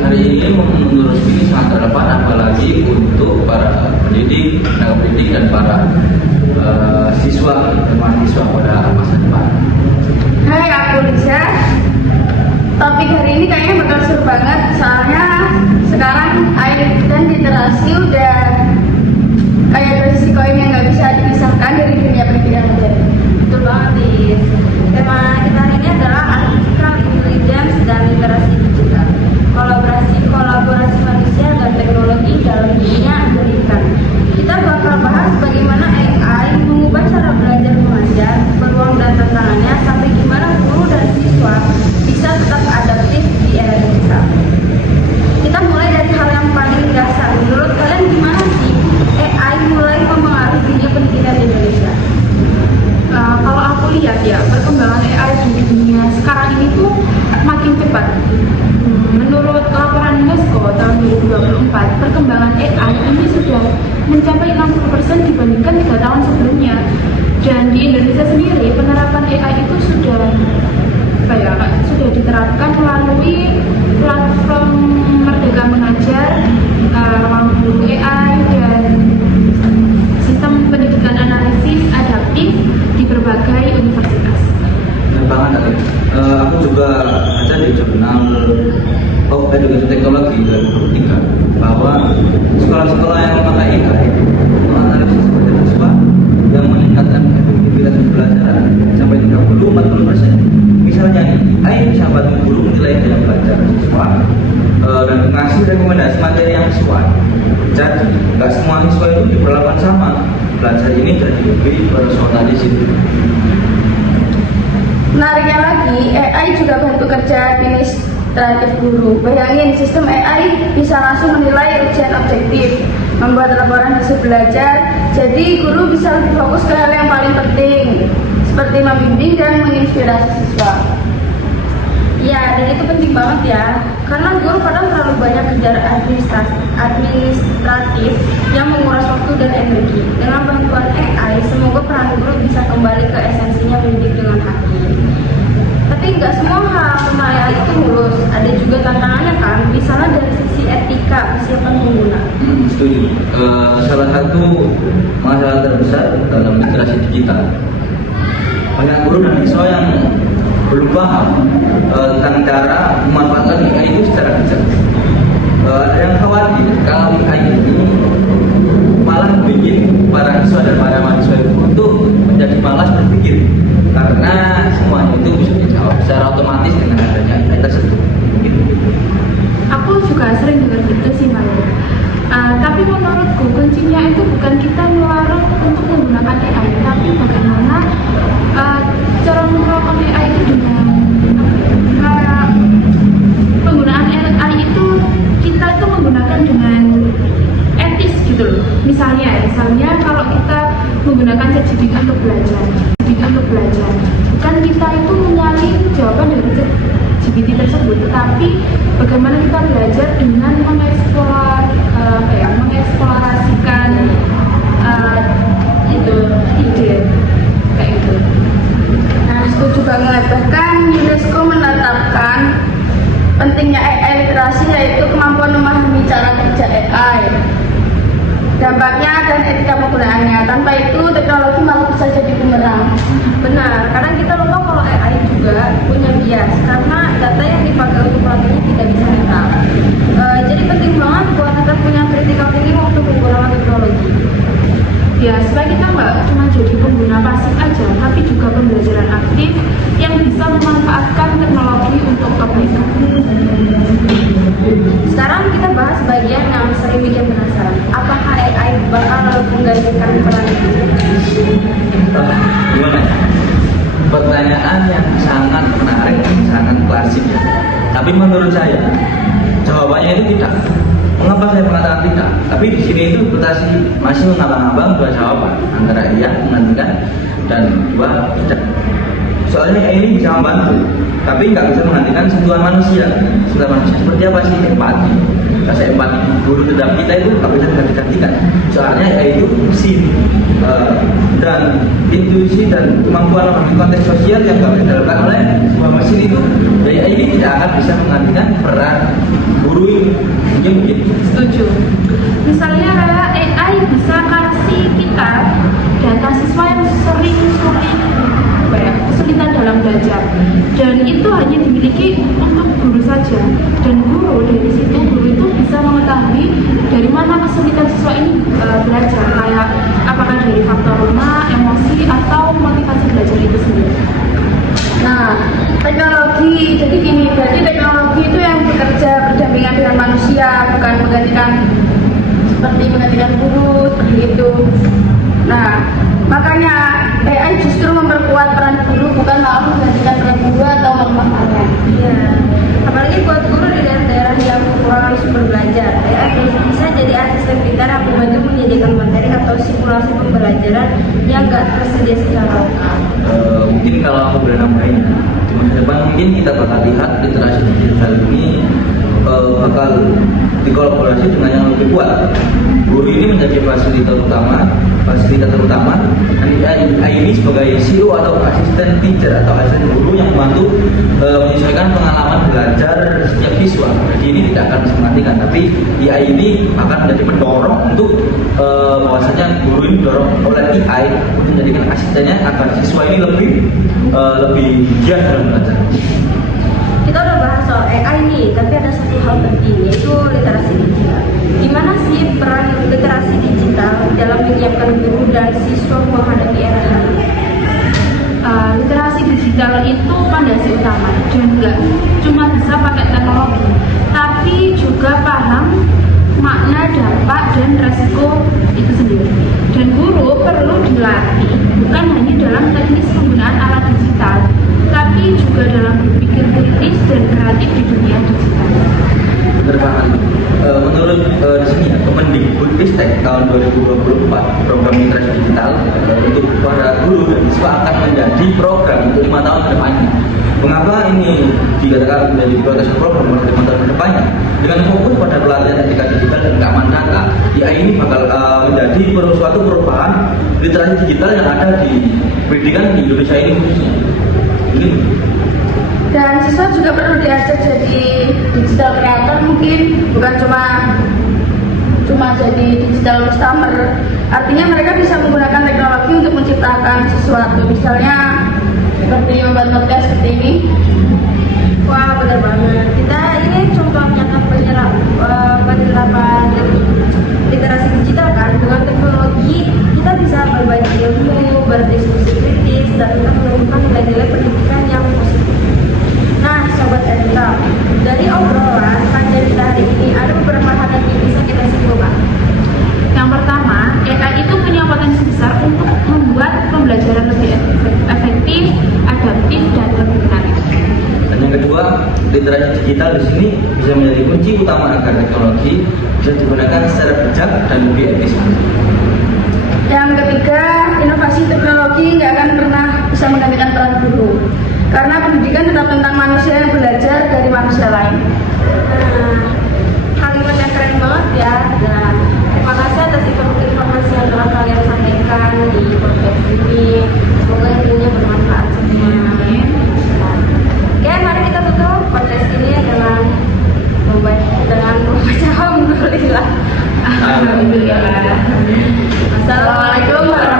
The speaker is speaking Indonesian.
hari ini menurut ini sangat relevan, apalagi untuk para pendidik, tenaga pendidik dan para siswa dan mahasiswa pada masa depan. Hai, aku Lisa. Topik hari ini kayaknya bakal seru banget, soalnya sekarang AI dan literasi udah kayak posisi koin yang nggak bisa dipisahkan dari dunia pendidikan modern. Betul banget, Lis. Tema kita hari ini adalah Artificial Intelligence dan Literasi Digital. Kolaborasi manusia dan teknologi dalam dunia pendidikan. Kita bakal bahas bagaimana AI mengubah cara belajar mengajar, peluang dan tantangannya, sampai gimana guru dan siswa bisa tetap adaptif di era digital. Kita mulai dari hal yang paling dasar. Menurut kalian gimana sih AI mulai mempengaruhi dunia pendidikan di Indonesia? Kalau aku lihat ya, perkembangan AI di dunia sekarang ini tuh makin cepat. Menurut laporan UNESCO tahun 2024, perkembangan AI ini sudah mencapai 60% dibandingkan 3 tahun sebelumnya. Dan di Indonesia sendiri, penerapan AI itu sudah diterapkan melalui platform Merdeka Mengajar, Ruang Guru AI, dan sistem pendidikan analisis adaptif di berbagai universitas. Benar banget tadi. Aku juga baca di jurnal Edukasi Teknologi 2003 bahwa sekolah-sekolah yang memakai AI menganalisis pada siswa yang meningkatkan efektivitas pembelajaran sampai 30-40%. Misalnya, AI bisa bantu guru menilai daya belajar siswa dan mengasih rekomendasi materi yang sesuai. Jadi, nggak semua siswa itu diperlakukan sama. Belajar ini jadi lebih personalisir. Menariknya lagi, AI juga bantu kerja administratif guru. Bayangin, sistem AI bisa langsung menilai ujian objektif, membuat laporan hasil belajar, jadi guru bisa lebih fokus ke hal yang paling penting, seperti membimbing dan menginspirasi siswa. Ya, dan itu penting banget ya, karena guru kadang terlalu banyak kejar administratif yang menguras waktu dan energi. Dengan bantuan AI, semoga peran guru bisa kembali ke esensinya mendidik dengan hati. Tapi nggak semua hal tentang AI itu mulus, ada juga tantangannya kan, misalnya dari sisi etika, kesiapan pengguna. Setuju. Salah satu masalah terbesar dalam literasi digital, banyak guru dan siswa yang belum paham tentang cara memanfaatkan AI itu secara bijak. Ada yang khawatir kalau AI ini malah bikin para siswa dan para mahasiswa itu untuk menjadi malas berpikir, karena semuanya itu bisa dijawab secara otomatis dengan adanya AI tersebut. Aku juga sering dengar gitu sih, Malu. Tapi menurutku kuncinya itu bukan kita melarang untuk menggunakan AI, tapi bagaimana cara menggunakan AI itu dengan penggunaan AI itu kita itu menggunakan dengan etis gitu loh. Misalnya kalau kita menggunakan ChatGPT untuk belajar, bukan kita itu menyalin jawaban dari ChatGPT tersebut, tapi bagaimana kita belajar dengan mengeksplorasikan ide kayak gitu. Nah, setuju banget. Bahkan UNESCO menetapkan pentingnya AI literasi, yaitu kemampuan memahami cara kerja AI, dampaknya dan etika penggunaannya. Tanpa itu teknologi malah bisa jadi bumerang. Benar, kadang kita lupa kalau AI juga punya bias, karena data yang dipakai untuk pelatihannya tidak bisa netral. Jadi penting banget buat kita punya critical thinking waktu menggunakan teknologi. Ya, supaya kita nggak cuma jadi pengguna pasif aja, tapi juga pembelajaran aktif yang bisa memanfaatkan teknologi untuk kebaikan. Sekarang kita bahas bagian yang sering bikin penasaran. Apakah AI bakal menggantikan peran guru? Gimana? Pertanyaan yang sangat menarik, sangat klasik ya. Tapi menurut saya jawabannya itu tidak. Mengapa saya mengatakan tidak? Tapi di sini itu interpretasi masih mengambang-ambang dua jawaban, antara iya menggantikan dan dua tidak. Soalnya ini bisa membantu, tapi nggak bisa menggantikan sentuhan manusia. Sentuhan manusia seperti apa sih? Empati. Rasa empati guru terhadap kita itu nggak bisa digantikan. Soalnya itu mesin. dan intuisi dan kemampuan memahami konteks sosial yang kami dapatkan oleh sebuah mesin itu, AI ini tidak akan bisa menggantikan peran guru ini. Mungkin Setuju. Misalnya AI bisa kasih kita data siswa yang sering kesulitan dalam belajar, dan itu hanya dimiliki untuk guru saja. Dan dari situ guru itu bisa mengetahui dari mana kesulitan siswa ini belajar, kayak apakah dari faktor rumah, emosi, atau motivasi belajar itu sendiri. Nah, teknologi, jadi gini, berarti teknologi itu yang bekerja berdampingan dengan manusia, bukan menggantikan guru, seperti itu. Nah, makanya AI justru memperkuat peran guru, bukan malah menggantikan peran guru atau melemahkannya. Iya, apalagi buat guru di daerah-daerah yang kurang sumber belajar, AI bisa jadi asisten pintar yang membantu menyediakan materi atau simulasi pembelajaran yang nggak tersedia secara lokal. Mungkin kalau aku boleh nambahin, di masa depan mungkin kita bakal lihat literasi digital ini bakal dikolaborasi dengan yang lebih kuat. Guru ini menjadi fasilitator utama, dan AI ini sebagai CEO atau asisten teacher atau asisten guru yang membantu menyesuaikan pengalaman belajar setiap siswa. Jadi ini tidak akan bisa menggantikan, tapi AI ini akan menjadi pendorong untuk bahwasanya guru ini didorong oleh AI untuk menjadikan asistennya agar siswa ini lebih giat dalam belajar. Kita udah bahas soal AI nih, tapi ada satu hal penting, yaitu literasi digital. Gimana sih peran literasi digital dalam menyiapkan guru dan siswa menghadapi era hari ini? Literasi digital itu fondasi utama, dan nggak cuma bisa pakai teknologi, tapi juga paham makna, dampak, dan resiko itu sendiri. Dan guru perlu dilatih bukan hanya dalam teknis penggunaan alat digital, tapi juga dalam berpikir kritis dan kreatif di dunia digital. Benar banget. Menurut di sini ya, Kemendikbudristek tahun 2024, program literasi digital untuk para guru dan siswa akan menjadi program untuk 5 tahun ke depannya. Mengapa ini dikatakan menjadi prioritas program untuk 5 tahun ke depannya? Dengan fokus pada pelatihan etika digital dan keamanan data, AI ini bakal menjadi suatu perubahan literasi digital yang ada di pendidikan di Indonesia ini khususnya. Ini. Dan siswa juga perlu diajar jadi digital creator, mungkin bukan cuma jadi digital customer. Artinya mereka bisa menggunakan teknologi untuk menciptakan sesuatu, misalnya seperti membuat podcast seperti ini. Wah, benar banget. Kita ini contoh nyata penerapan literasi digital kan. Dengan teknologi kita bisa berbagi ilmu, berdiskusi kritis, dan kita menemukan nilai-nilai pendidikan yang positif. Nah, sobat Edita, dari obrolan panjang kita hari ini ada beberapa hal yang bisa kita simpulkan. Yang pertama, AI itu punya potensi besar untuk membuat pembelajaran lebih efektif, adaptif, dan lebih menarik. Dan yang kedua, literasi digital di sini bisa menjadi kunci utama agar teknologi bisa digunakan secara bijak dan lebih etis. Yang ketiga, inovasi teknologi nggak akan pernah bisa menggantikan peran guru, karena pendidikan tetap tentang manusia yang belajar dari manusia lain. Kalimat yang keren banget ya. Dan terima kasih atas informasi yang telah kalian sampaikan di podcast ini. Semoga ilmunya bermanfaat semua. Oke, mari kita tutup podcast ini dengan membaca alhamdulillah. Alhamdulillah. Assalamualaikum warahmatullahi wabarakatuh.